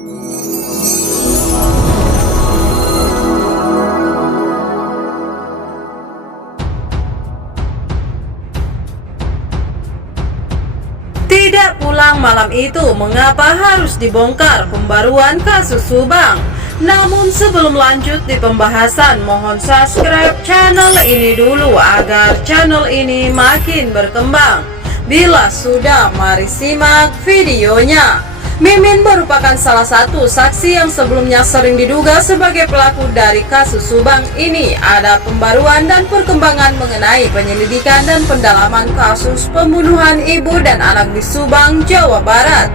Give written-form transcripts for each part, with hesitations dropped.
Tidak pulang malam itu, mengapa harus dibongkar pembaruan kasus Subang? Namun sebelum lanjut di pembahasan, mohon subscribe channel ini dulu agar channel ini makin berkembang. Bila sudah, mari simak videonya. Mimin merupakan salah satu saksi yang sebelumnya sering diduga sebagai pelaku dari kasus Subang ini. Ada pembaruan dan perkembangan mengenai penyelidikan dan pendalaman kasus pembunuhan ibu dan anak di Subang, Jawa Barat.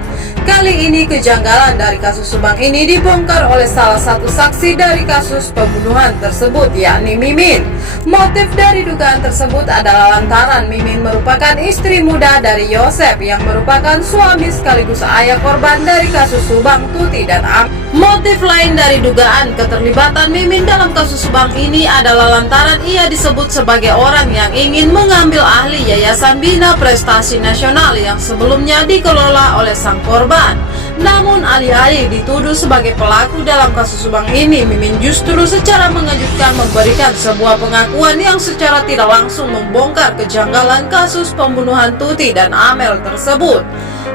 Kali ini kejanggalan dari kasus Subang ini dibongkar oleh salah satu saksi dari kasus pembunuhan tersebut, yakni Mimin. Motif dari dugaan tersebut adalah lantaran Mimin merupakan istri muda dari Yosep yang merupakan suami sekaligus ayah korban dari kasus Subang, Tuti dan Am. Motif lain dari dugaan keterlibatan Mimin dalam kasus Subang ini adalah lantaran ia disebut sebagai orang yang ingin mengambil ahli Yayasan Bina Prestasi Nasional yang sebelumnya dikelola oleh sang korban. Namun alih-alih dituduh sebagai pelaku dalam kasus Subang ini, Mimin justru secara mengejutkan memberikan sebuah pengakuan yang secara tidak langsung membongkar kejanggalan kasus pembunuhan Tuti dan Amel tersebut.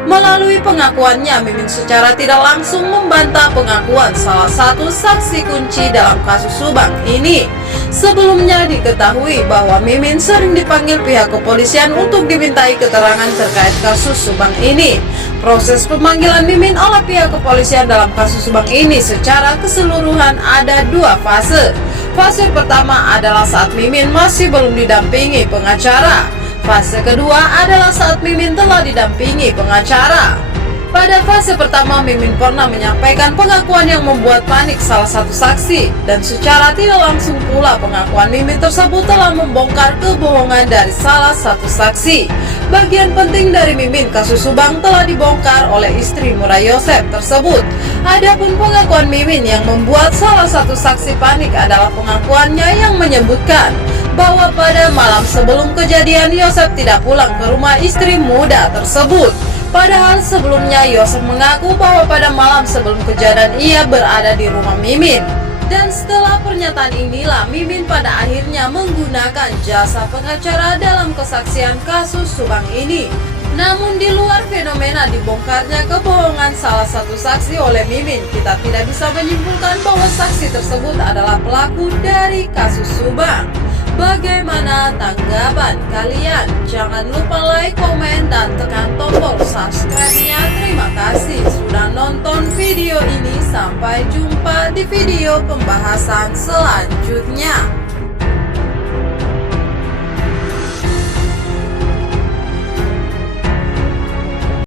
Melalui pengakuannya, Mimin secara tidak langsung membantah pengakuan salah satu saksi kunci dalam kasus Subang ini. Sebelumnya diketahui bahwa Mimin sering dipanggil pihak kepolisian untuk dimintai keterangan terkait kasus Subang ini. Proses pemanggilan Mimin oleh pihak kepolisian dalam kasus Subang ini secara keseluruhan ada dua fase. Fase pertama adalah saat Mimin masih belum didampingi pengacara. Fase kedua adalah saat Mimin telah didampingi pengacara. Pada fase pertama, Mimin pernah menyampaikan pengakuan yang membuat panik salah satu saksi, dan secara tidak langsung pula pengakuan Mimin tersebut telah membongkar kebohongan dari salah satu saksi. Bagian penting dari Mimin kasus Subang telah dibongkar oleh istri muda Yosep tersebut. Adapun pengakuan Mimin yang membuat salah satu saksi panik adalah pengakuannya yang menyebutkan bahwa pada malam sebelum kejadian Yosep tidak pulang ke rumah istri muda tersebut. Padahal sebelumnya Yosep mengaku bahwa pada malam sebelum kejadian ia berada di rumah Mimin. Dan setelah pernyataan inilah Mimin pada akhirnya menggunakan jasa pengacara dalam kesaksian kasus Subang ini. Namun di luar fenomena dibongkarnya kebohongan salah satu saksi oleh Mimin, kita tidak bisa menyimpulkan bahwa saksi tersebut adalah pelaku dari kasus Subang. Bagaimana tanggapan kalian? Jangan lupa like, komen, dan tekan tombol subscribe-nya. Terima kasih sudah nonton video ini. Sampai jumpa di video pembahasan selanjutnya.